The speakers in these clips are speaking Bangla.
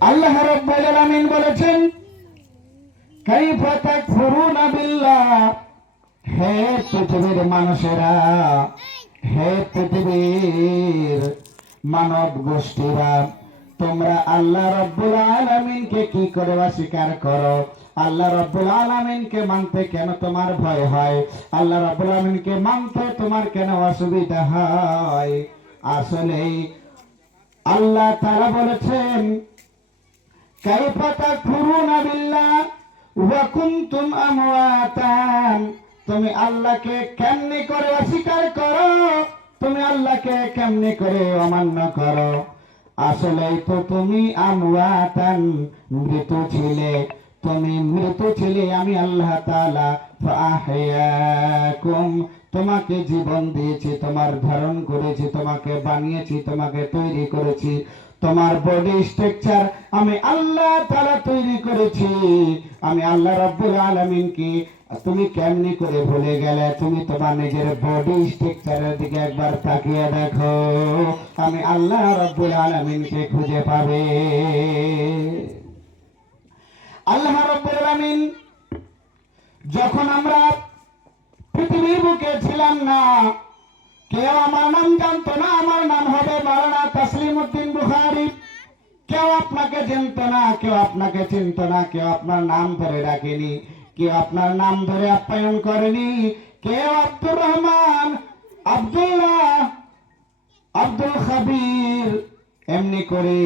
আল্লাহ রাব্বুল আলামিন বলেছেন, কাইফা তাকফুরুনা বিল্লাহ, হে পৃথিবীর মানুষেরা, হে পৃথিবীর মানব গোষ্ঠীরা, তোমরা আল্লাহ রাব্বুল আলামিনকে কি করে অস্বীকার করো? আল্লাহ রাব্বুল আলামিনকে মানতে কেন তোমার ভয় হয়? আল্লাহ রাব্বুল আলামিনকে মানতে তোমার কেন অসুবিধা হয়? আসলে আল্লাহ তাআলা বলেছেন, কাইফা তাকফুরুনা বিল্লাহ ওয়া কুনতুম আমওয়াতান, তুমি আল্লাহকে কেমনে করে অস্বীকার করো, তুমি আল্লাহকে কেমনে করে অমান্য করো? আসলেই তো তুমি আমওয়াতান, মৃত ছিলে, তুমি মৃত ছিলে, আমি আল্লাহ তাআলা ফাআহইয়াকুম, তোমাকে জীবন দিয়েছি, তোমার ধারণ করেছি, তোমাকে বানিয়েছি, তোমাকে তৈরি করেছি, তোমার বডি স্ট্রাকচার আমি আল্লাহ তাআলা তৈরি করেছি। আমি আল্লাহ রাব্বুল আলামিন কি তুমি কেমনি করে ভুলে গেলে? তুমি তোমার নিজের বডি স্ট্রাকচারের দিকে একবার তাকিয়ে দেখো, আমি আল্লাহ রাব্বুল আলামিনকে খুঁজে পাবে। আল্লাহ রাব্বুল আলামিন যখন আমরা পৃথিবীর বুকে ছিলাম না, কেউ আমার নাম জানতো না, আমার নাম হবে মাওলানা তাসলিমউদ্দিন বুখারী, কেউ আপনাকে জানতো না, কেউ আপনাকে চিনতো না, কেউ আপনার নাম ধরে ডাকেনি, কেউ আপনার নাম ধরে আপ্যায়ন করেনি, কেউ আব্দুর রহমান, আব্দুল্লাহ, আব্দুল খাবির এমনি করে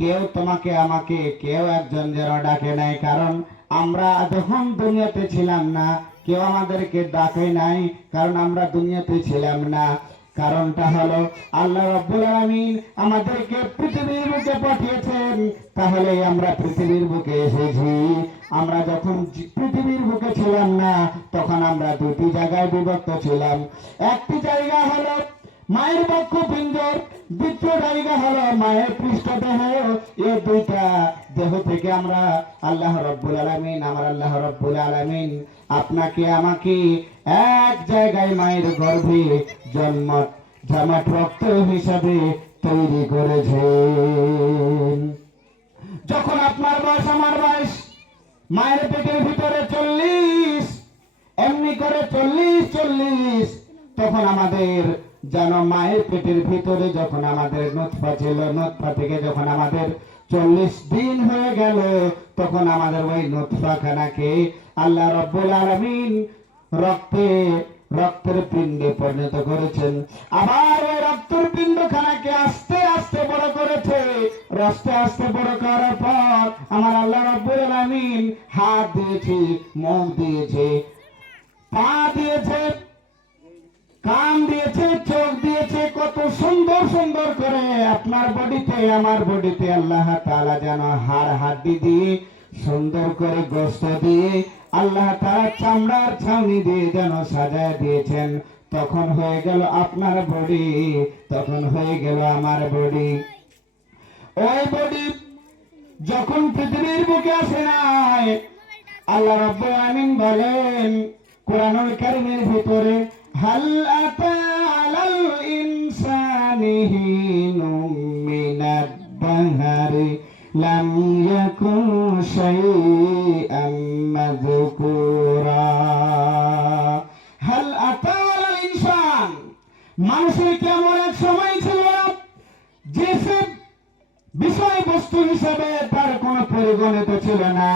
কেউ তোমাকে আমাকে কেউ একজন যেন ডাকে নাই। কারণ আমরা যখন দুনিয়াতে ছিলাম না, কেউ আমাদেরকে ডাকে নাই, কারণ আমরা দুনিয়াতে ছিলাম না। কারণটা হলো আল্লাহ রাব্বুল আলামিন আমাদেরকে পৃথিবীর বুকে পাঠিয়েছেন, তাহলে আমরা পৃথিবীর বুকে এসেছি। আমরা যখন পৃথিবীর বুকে ছিলাম না, তখন আমরা দুটি জায়গায় বিভক্ত ছিলাম। একটি জায়গা হলো মায়ের বক্ষপিণ্ড, দ্বিতীয় জায়গা হলো মায়ের পৃষ্ঠদেহ। এই দুইটা দেহ থেকে আমরা আল্লাহ রাব্বুল আলামিন, আমার আল্লাহ রাব্বুল আলামিন আপনাকে আমাকে এক জায়গায় মায়ের গর্ভে জমাট রক্ত হিসাবে তৈরি করেছেন। যখন আপনার বয়স আমার বয়স, মায়ের পেটের ভিতরে 40, এমনি করে 40, তখন আমাদের যেন মায়ের পেটের ভিতরে যখন আমাদের নুতফা ছিল, নুতফা থেকে যখন আমাদের 40 দিন হয়ে গেল, তখন আমাদের ওই নুতফা খানাকে আল্লাহ রাব্বুল আলামিন রক্তের পিণ্ডে পরিণত করেছেন। আবার ওই রক্তের পিণ্ড খানাকে আস্তে আস্তে বড় করেছে। আস্তে আস্তে বড় করার পর আমার আল্লাহ রাব্বুল আলামিন হাত দিয়েছে, মুখ দিয়েছে, পা দিয়েছে, কান দিয়েছে, চোখ দিয়েছে, কত সুন্দর সুন্দর করে আপনার বডিতে আমার বডিতে আল্লাহ তাআলা যেন হাড় হাড্ডি দিয়ে সুন্দর করে গোশত দিয়ে আল্লাহ তাআলা চামড়ার ছাউনি দিয়ে যেন সাজায় দিয়েছেন। তখন হয়ে গেল আপনার বডি, তখন হয়ে গেল আমার বডি। ওই বডি যখন পৃথিবীর বুকে আসে নাই, আল্লাহ রাব্বুল আলামিন বলেন কোরআনুল কারীমের ভিতরে, হাল আতা আলাল ইনসানি হিনুম মিনাদ দাহরি লাম ইয়াকুন শাইআম মাযকুরা। হাল আতা আলাল ইনসান, মানুষের কেমন এক সময় ছিল যে বিষয়বস্তু হিসাবে তার কোনো পরিগণিত ছিল না।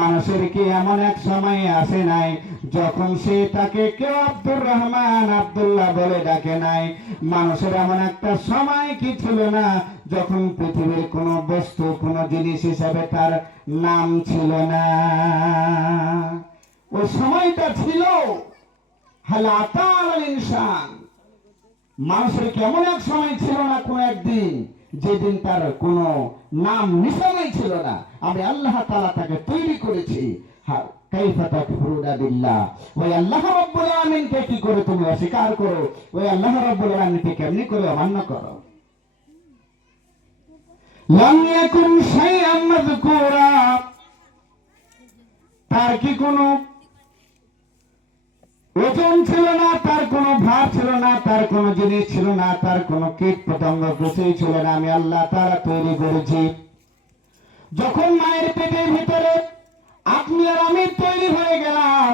মানুষের কি এমন এক সময় আসে নাই যখন সে তাকে কেউ আব্দুর রহমান, আব্দুল্লাহ বলে ডাকে নাই? মানুষের এমন একটা সময় কি ছিল না যখন পৃথিবীর কোনো বস্তু, কোনো জিনিস হিসাবে তার নাম ছিল না? ওই সময়টা ছিল হাল আতা আলাল ইনসান, মানুষের কেমন এক সময় ছিল না, কোন একদিন যেদিন তার কোন নাম নিশানাই ছিল না। আমি আল্লাহ তাআলা তাকে তৈরি করেছি। কাইফা তাকফুরুনা বিল্লাহ, ওই আল্লাহ রাব্বুল আলামিনকে কি করে তুমি অস্বীকার করো? ওই আল্লাহ রাব্বুল আলামিনকে কেমনি করে অমান্য করো? লাম ইয়াকুন শাইআম মাযকুরা, তার কি কোনো ওজন ছিল না, তার কোনো ভার ছিল না, তার কোনো জিনিস ছিল না, তার কোনো কীট পতঙ্গ কিছুই ছিল না। আমি আল্লাহ তাআলা তৈরি করেছি। যখন মায়ের পেটের ভিতরে আপনি আর আমি তৈরি হয়ে গেলাম,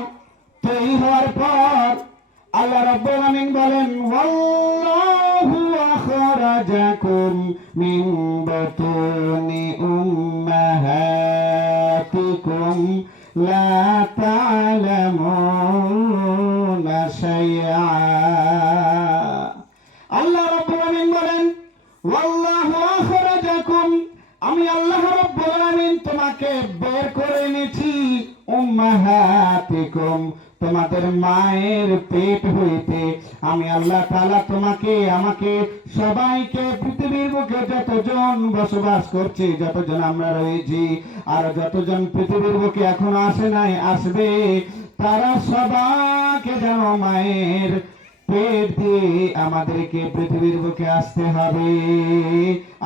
তৈরি হওয়ার পর আল্লাহ রাব্বুল আলামিন বলেন, ওয়াল্লাহু আখরাজাকুম মিন বুতুনি উম্মাহাতিকুম লা তা'লামুনা শাইআ। আল্লাহ রাব্বুল আলামিন বলেন, ওয়াল্লাহু আখরাজাকুম, আমি আল্লাহ রাব্বুল আলামিন তোমাকে বের করে এনেছি উম্মাহাতিকুম, তোমাদের মায়ের পেট হইতে। আমি আল্লাহ তাআলা তোমাকে আমাকে সবাইকে পৃথিবীর বুকে যতজন বসবাস করছে, যতজন আমরা রয়েছি, আর যতজন পৃথিবীর বুকে এখনো আসে নাই, আসবে, তারা সবাইকে যেন মায়ের পেট দিয়ে আমাদেরকে পৃথিবীর বুকে আসতে হবে।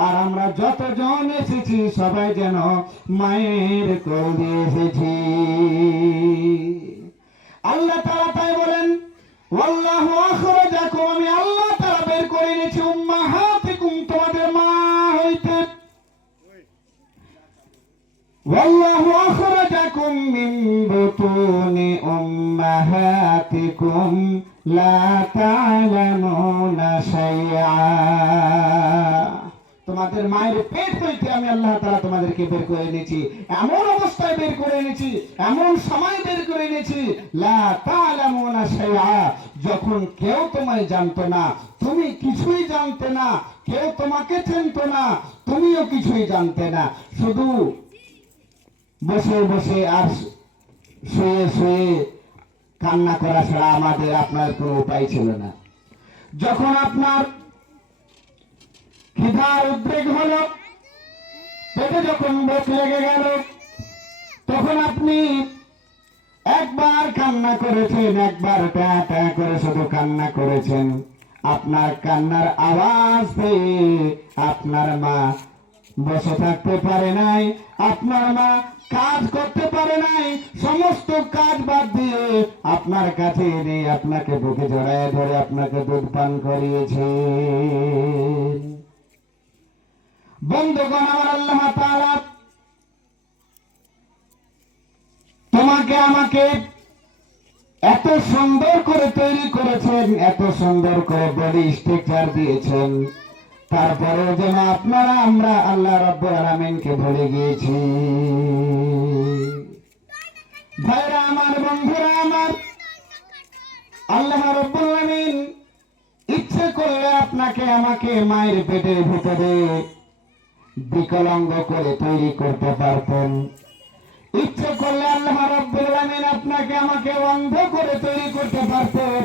আর আমরা যতজন এসেছি সবাই যেন মায়ের কোল দিয়ে এসেছি। আল্লাহ তাআলা তাই বলেন, ওয়াল্লাহু আখরাজাকুম, আমি আল্লাহ তাআলা বের করে এনেছি উম্মাহাতিকুম, তোমাদের মা হইতে। ওয়াল্লাহু আখরাজাকুম মিন বুতুনি উম্মাহাতিকুম লা তা'লামুনা শাইআ, তোমাদের মায়ের পেট হইতে আমি আল্লাহ তাআলা তোমাদেরকে বের করে এনেছি। এমন অবস্থায় বের করে এনেছি, এমন সময় বের করে এনেছি, লা তা'লামুনা শাইআ, যখন কেউ তোমায় জানতো না, তুমি কিছুই জানতে না, কেউ তোমাকে চিনতো না, তুমিও কিছুই জানতে না, শুধু বসে বসে আর শুয়ে শুয়ে কান্না করা ছাড়া আমাদের আপনার কোনো উপায় ছিল না। যখন আপনার ক্ষিধার উদ্রেক হলো, পেটে যখন ভোক লেগে গেল, তখন আপনি একবার কান্না করেছেন, একবার ট্যা ট্যা করে শুধু কান্না করেছেন। আপনার কান্নার আওয়াজ পেয়ে আপনার মা বসে থাকতে পারে নাই, আপনার মা কাজ করতে পারে নাই, সমস্ত কাজ বাদ দিয়ে আপনার কাছে এনে আপনাকে বুকে জড়ায় ধরে আপনাকে দুধ পান করিয়েছে। বন্ধুগণ, আমার আল্লাহ তাআলা তোমাকে আমাকে এত সুন্দর করে তৈরি করেছেন, এত সুন্দর করে বডি স্ট্রাকচার দিয়েছেন, তারপরেও যেন আপনারা আমরা আল্লাহ রাব্বুল আলামিনকে ভুলে গিয়েছি। ভাইরা আমার, বন্ধুরা আমার, আল্লাহ রাব্বুল আলামিন ইচ্ছে করলে আপনাকে আমাকে মায়ের পেটের ভিতরে বিকলাঙ্গ করে তৈরি করতে পারতেন। ইচ্ছে করলে আল্লাহ রাব্বুল আলামিন আপনাকে আমাকে অন্ধ করে তৈরি করতে পারতেন।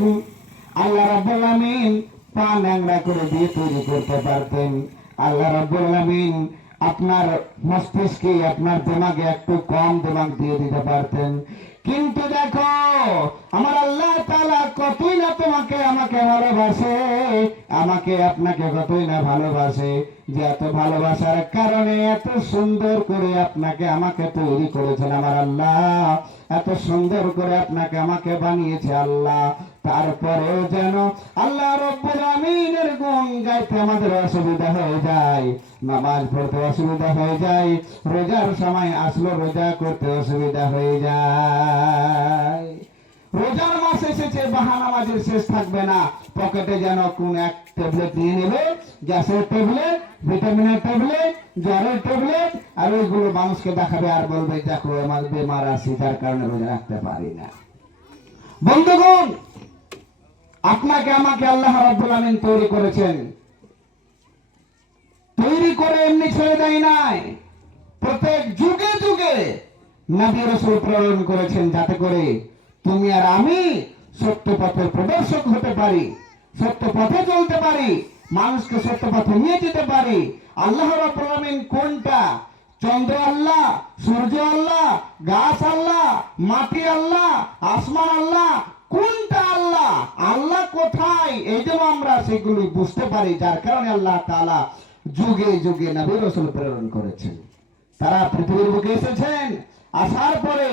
আল্লাহ রাব্বুল আলামিন পা ন্যাংরা করে দিয়ে তৈরি করতে পারতেন। আল্লাহ রাব্বুল আলামিন আপনার মস্তিষ্কে, আপনার দিমাগে একটু কম দিমাগ দিয়ে দিতে পারতেন। কিন্তু দেখো, আমার আল্লাহ তাআলা কতই না তোমাকে আমাকে ভালোবাসে, আমাকে আপনাকে কতই না ভালোবাসে, যে এত ভালোবাসার কারণে এত সুন্দর করে আপনাকে আমাকে তৈরি করেছেন আমার আল্লাহ, এত সুন্দর করে আপনাকে আমাকে বানিয়েছে আল্লাহ। তারপরেও যেন আল্লাহ রাব্বুল আমিনের গুণ গাইতে আমাদের অসুবিধা হয়ে যায়, নামাজ পড়তে অসুবিধা হয়ে যায়, রোজার সময় আসলো রোজা করতে অসুবিধা হয়ে যায়। রোজার মাস এসেছে, বাহানা নামাজের শেষ থাকবে না, পকেটে যেন কোন এক ট্যাবলেট নিয়ে নেবে, গ্যাসের ট্যাবলেট, ভিটামিনের ট্যাবলেট, জ্বরের ট্যাবলেট, আর ওইগুলো মানুষকে দেখাবে আর বলবে দেখো আমার বেমার আছি, যার কারণে রোজা রাখতে পারি না। বন্ধুগণ, আপনাকে আমাকে আল্লাহ রাব্বুল আমিন তৈরি করেছেন, তৈরি করে এমনি ছেড়ে দেয় নাই, প্রত্যেক যুগে যুগে নবী রাসূল প্রেরণ করেছেন, যাতে করে তুমি আর আমি সত্য পথের প্রদর্শক হতে পারি, সত্য পথে চলতে পারি, মানুষকে সত্য পথে নিয়ে যেতে পারি। আল্লাহ রাব্বুল আমিন কোনটা? চন্দ্র আল্লাহ, সূর্য আল্লাহ, গাছ আল্লাহ, মাটি আল্লাহ, আসমান আল্লাহ, কোনটা আল্লাহ, আল্লাহ কোথায়, এই জন্য আমরা সেগুলি বুঝতে পারি, যার কারণে আল্লাহ তাআলা যুগে যুগে নবী রাসূল প্রেরণ করেছেন। তারা পৃথিবীর বুকে এসেছেন, আসার পরে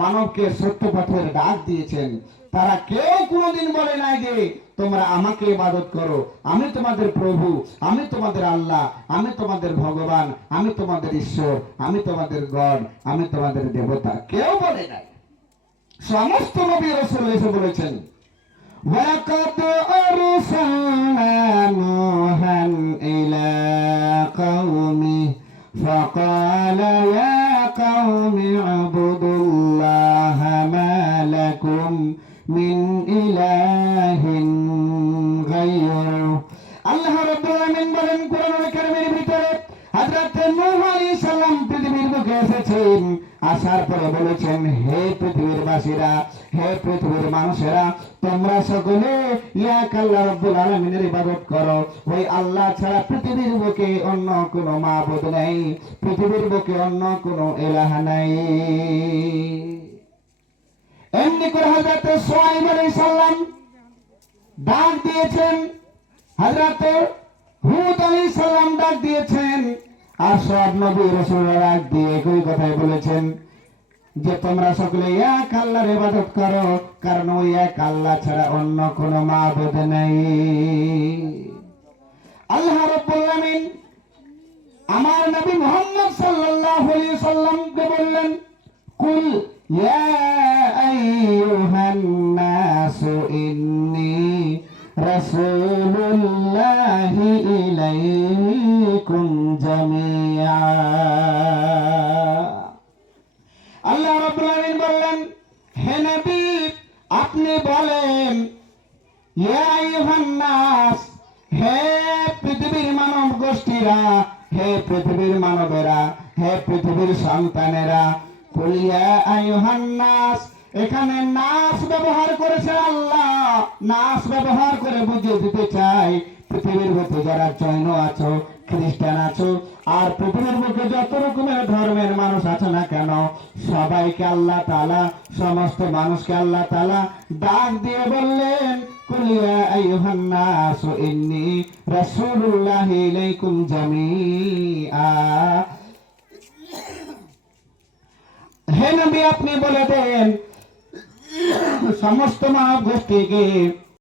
মানবকে সত্য পথের ডাক দিয়েছেন। তারা কেউ কোনোদিন বলে নাই যে তোমরা আমাকে ইবাদত করো, আমি তোমাদের প্রভু, আমি তোমাদের আল্লাহ, আমি তোমাদের ভগবান, আমি তোমাদের ঈশ্বর, আমি তোমাদের গড, আমি তোমাদের দেবতা। কেউ বলে নাই। সমস্ত নবী রাসূল এসে বলেছেন, ওয়ালাকাদ আরসালনা নূহান ইলা কওমি ফাকালা ইয়া কওমি আবুদুল্লাহা মা লাকুম মিন ইলাহিন গায়রুহু। আল্লাহ রাব্বুল আলামিন বলেন কোরআনুল কারীমের ভিতরে, হযরত নূহ আলাইহিস সালাম পৃথিবীর বুকে এসেছেন, আসার পরে বলেছেন, হে পৃথিবীর বাসীরা, হে পৃথিবীর মানুষেরা, তোমরা সকলে এক আল্লাহ রাব্বুল আলামিনের ইবাদত করো। ওই আল্লাহ ছাড়া পৃথিবীর বুকে অন্য কোনো মাবুদ নাই, পৃথিবীর বুকে অন্য কোনো ইলাহ নাই। এমনি করে হযরত শুআয়ব আলাইহিস সালাম ডাক দিয়েছেন, হযরত হুদ আলাইহিস সালাম ডাক দিয়েছেন, আর সব নবী রাসূলরা ডাক দিয়ে একই কথাই বলেছেন যে তোমরা সকলে এক আল্লাহর ইবাদত করো, কারণ ওই এক আল্লাহ ছাড়া অন্য কোনো মাবুদ নাই। আল্লাহ রাব্বুল আলামিন আমার নবী মুহাম্মদ সাল্লাল্লাহু আলাইহি সাল্লামকে বললেন, কুল ইয়া আইয়ুহান নাসু ইন্নী রাসূলুল্লাহি ইলাইকুম জামিআ। আল্লাহ রাব্বুল আলামিন বললেন, হে নবী আপনি বলেন, ইয়া আইয়ুহান নাস, হে পৃথিবীর মানব গোষ্ঠীরা, হে পৃথিবীর মানবেরা, হে পৃথিবীর সন্তানেরা, কুল ইয়া আইয়ুহান নাস, এখানে নাস ব্যবহার করেছে আল্লাহ। নাস ব্যবহার করে বুঝিয়ে দিতে চাই পৃথিবীর বুকে যারা জৈন আছো, খ্রিস্টান আছো, আর পৃথিবীর বুকে যত রকমের ধর্মের মানুষ আছে না কেন, সবাইকে আল্লাহ তাআলা, সমস্ত মানুষকে আল্লাহ তাআলা ডাক দিয়ে বললেন, কুল ইয়া আইয়ুহান নাস ইন্নী রাসূলুল্লাহি ইলাইকুম জামিআ। হে নবী আপনি বলে দেন সমস্ত মানব গোষ্ঠীকে